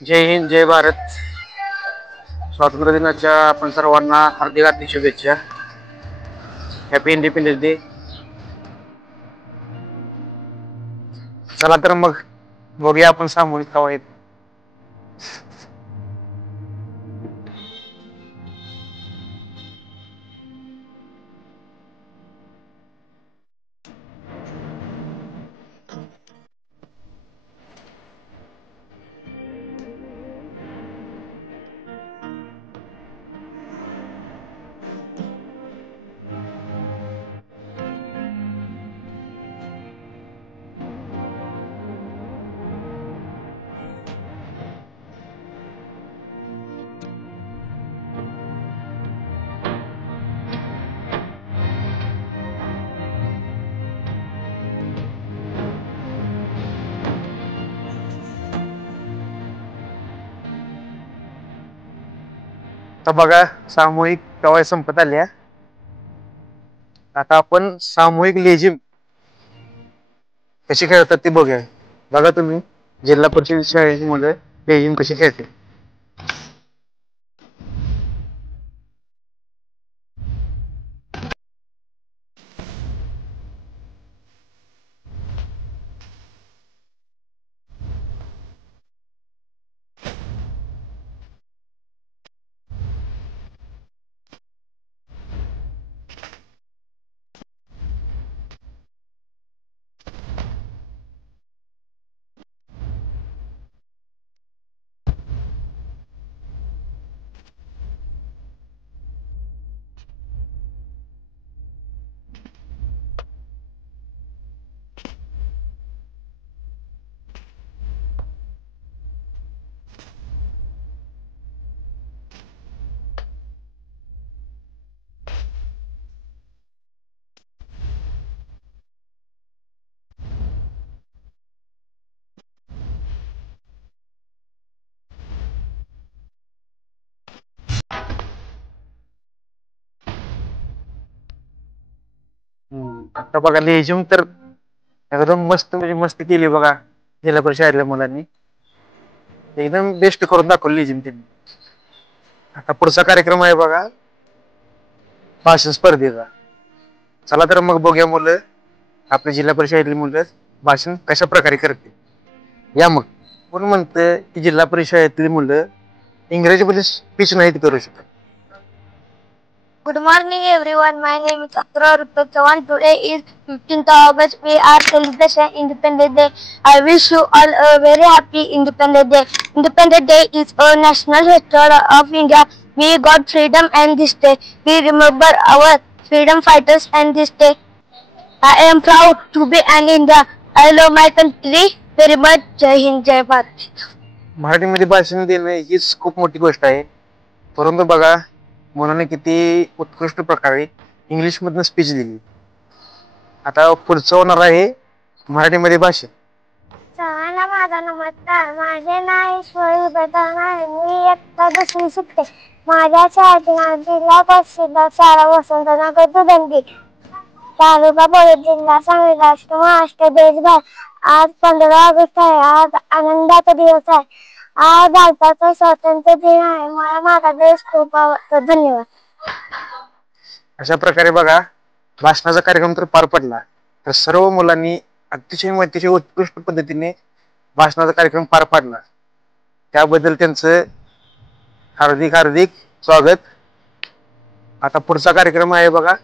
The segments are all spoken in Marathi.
जय हिंद जय भारत. स्वातंत्र्य दिनाच्या आपण सर्वांना हार्दिक हार्दिक शुभेच्छा. Happy independence day. चला तर मग बघूया आपण सामूहिक कवायत. तर बघा सामूहिक कवायत संपत आल्या. आता आपण सामूहिक लेझिम कशी खेळतात ते बघूया. बघा तुम्ही जिल्हा परिषद शाळेची मुलं लेझिम कशी खेळते. आता बघा लेझिम तर एकदम मस्त म्हणजे मस्त केली बघा जिल्हा परिषद शाळेतल्या मुलांनी. एकदम बेस्ट करून दाखवली लेझिम त्यांनी. आता पुढचा कार्यक्रम आहे बघा भाषण स्पर्धेचा. चला तर मग बघूया मुलं आपल्या जिल्हा परिषदेतली मुलं भाषण कशा प्रकारे करते. या मग. कोण म्हणतं की जिल्हा परिषदेतली मुलं इंग्रजीमध्ये स्पीच नाहीत करू शकत. Good morning everyone. My name is Akra Rupa Chavan. Today is 15th August. We are celebrating Independence Day. I wish you all a very happy Independence Day. Independence Day is a national festival of India. We got freedom and this day. We remember our freedom fighters and this day. I am proud to be an India. I love my country very much. Jai Hind, Jai Bharat. मराठीमध्ये भाषण देणं हीच खूप मोठी गोष्ट आहे. परंतु बघा मुलाने किती उत्कृष्ट प्रकारे इंग्लिश मधनं स्पीच दिली. आता पुढचं होणार आहे मराठीमध्ये भाषण. सर्वांना माझा नमस्कार. माझे नाव ईश्वरी बदाम आहे. मी इयत्ता 10वी शिकते. माझ्या शाळेत जिल्हा परिषद शाळा वसंतनगर दुधंगी तालुका बोलत जिल्हा सांगली राष्ट्र महाराष्ट्र देशभर. आज 15 ऑगस्ट आहे. आज आनंदाचा दिवस आहे. आज भारताचा स्वातंत्र्य दिन आहे. मला माझा देश खूप आवडतो. धन्यवाद. अशा प्रकारे बघा भाषणाचा कार्यक्रम तर पार पडला. तर सर्व मुलांनी अतिशय उत्कृष्ट पद्धतीने भाषणाचा कार्यक्रम पार पाडला. त्याबद्दल त्यांचं हार्दिक हार्दिक स्वागत. आता पुढचा कार्यक्रम आहे बघा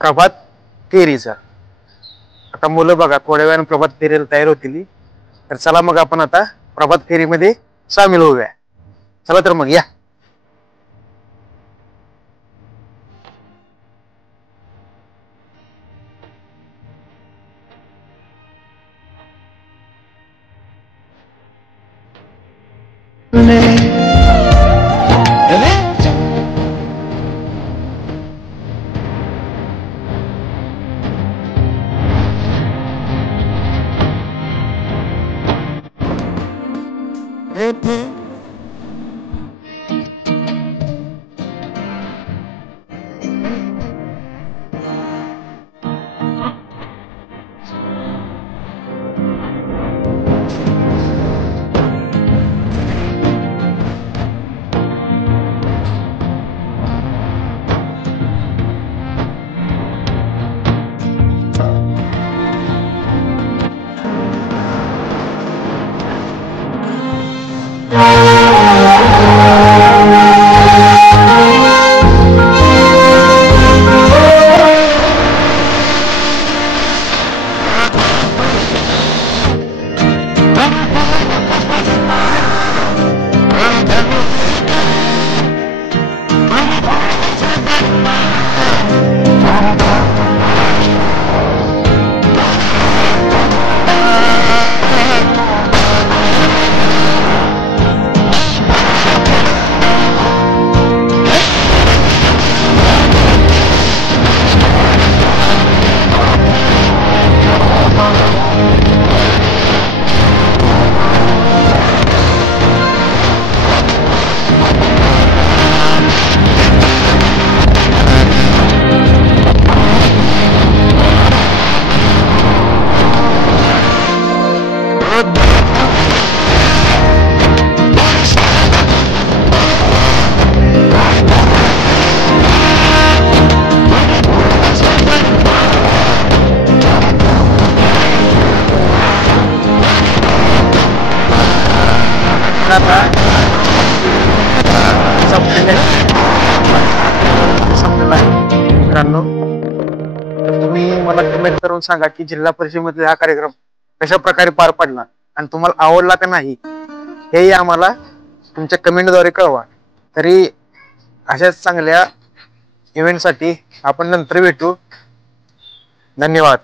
प्रभात फेरीचा. आता मुलं बघा थोड्या वेळाने प्रभात फेरीला तयार होतील. तर चला मग आपण आता प्रभात फेरीमध्ये सामील होऊया. चला तर मग या. आता संपलेलं आहे मित्रांनो. तर तुम्ही मला कमेंट करून सांगा की जिल्हा परिषदेमध्ये हा कार्यक्रम कशा प्रकारे पार पडला आणि तुम्हाला आवडला का नाही, हेही आम्हाला तुमच्या कमेंटद्वारे कळवा. तरी अशाच चांगल्या इव्हेंटसाठी आपण नंतर भेटू. धन्यवाद.